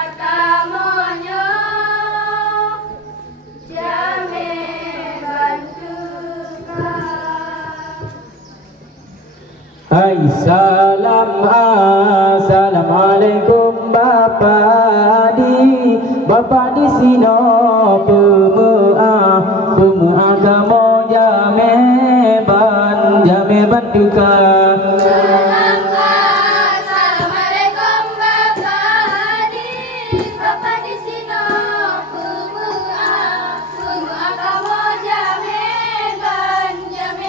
pertamanya jamin bantukan. Hai salam assalamualaikum Bapa di sini pemuah kamu jamin bantukan. Assalamualaikum Bapa Hadi, Bapa di sini pemuah kamu jamin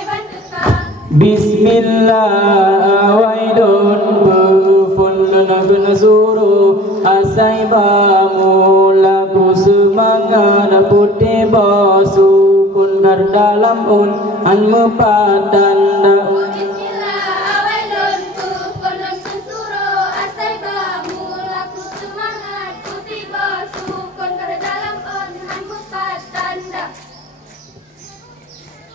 bantukan. Bismillah waidun bufulun kun suruh asai bamu lagu semangat putih basu kun dalam an mepatan. Bismillah awalun bufulun kun suruh asai bamu lagu semangat putih basu kun dalam an mepatan.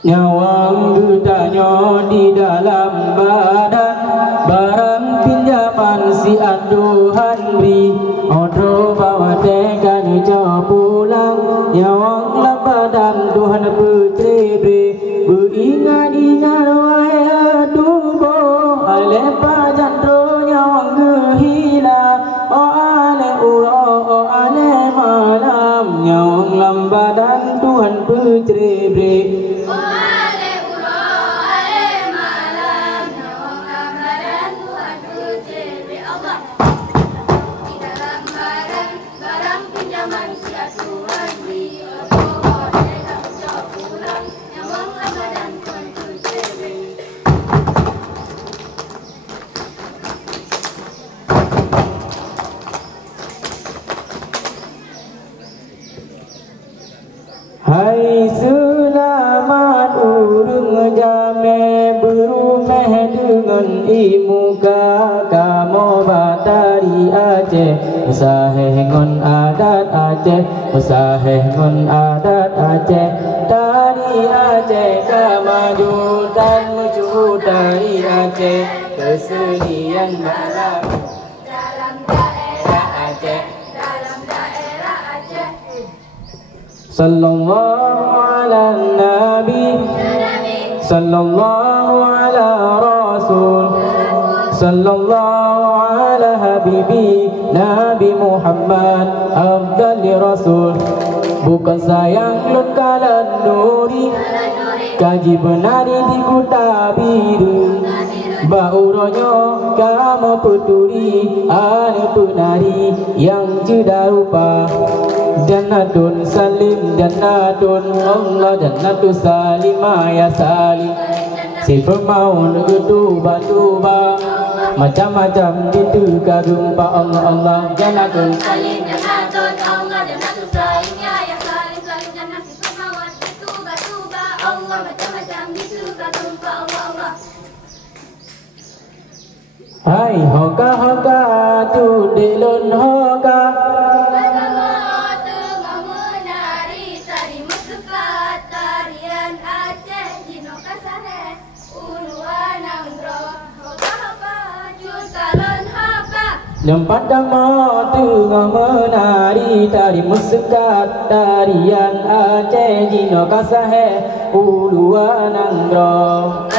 Nyawang gedanya di dalam badan, barang pinjaman si Tuhan beri. Odro bawa tekan jauh pulang, nyawang dalam badan Tuhan putri beri. Beringat-ingat wahai tubuh, ale pajantro nyawang kehilang. Oh ale uro, oh ale malam, nyawang dalam badan Tuhan putri beri. Hai selamat urung jame berumeh dengan imuka kamu batari Aceh usahengon adat Aceh usahengon adat Aceh tari Aceh kemaju dan menuju dari Aceh kesenian malam dalam daerah Aceh. Sallallahu ala nabi sallallahu ala rasul sallallahu ala habibi Nabi Muhammad afdali rasul. Bukan sayang lut kalan nuri kaji benari di kota biru. Bauronyo kamu puturi ada penari yang ceda rupa. Jannatun salim jannatun Allah jannatu salimah ya salim. Si pemaun tuba macam-macam itu kagumpa Allah Allah jannatun salim jannatun Allah jannatu salimah ya salim salim jannat si pemaun tuba Allah macam-macam itu kagumpa Allah Allah. Hai hoka hoka tu delon hoka Lempat dama tengah menari tari musukat tarian Aceh jino kasahe uluan anggro.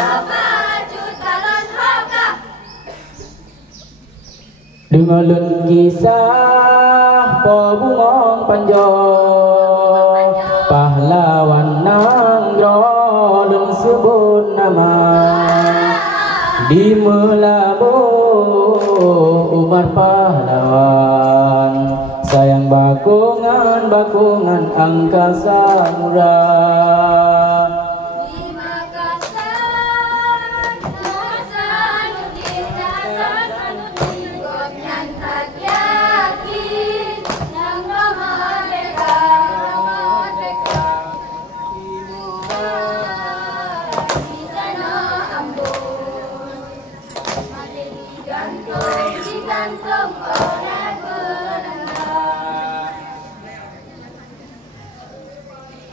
Dengar lun kisah pebungong panjang pahlawan nanggro lun sebut nama di Melabu Umar pahlawan sayang bakungan angkasa murah.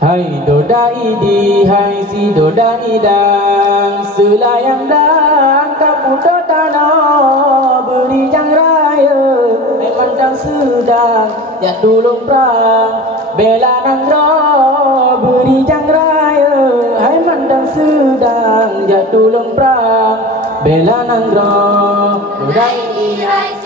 Hai dodai di hai si dodai dang selayang dang kamu dodana beri jang raya memandang sedang jatuh lumrah bela nang ro beri jang raya hai mandang sedang jatuh lumrah bela nang ro Dai di hai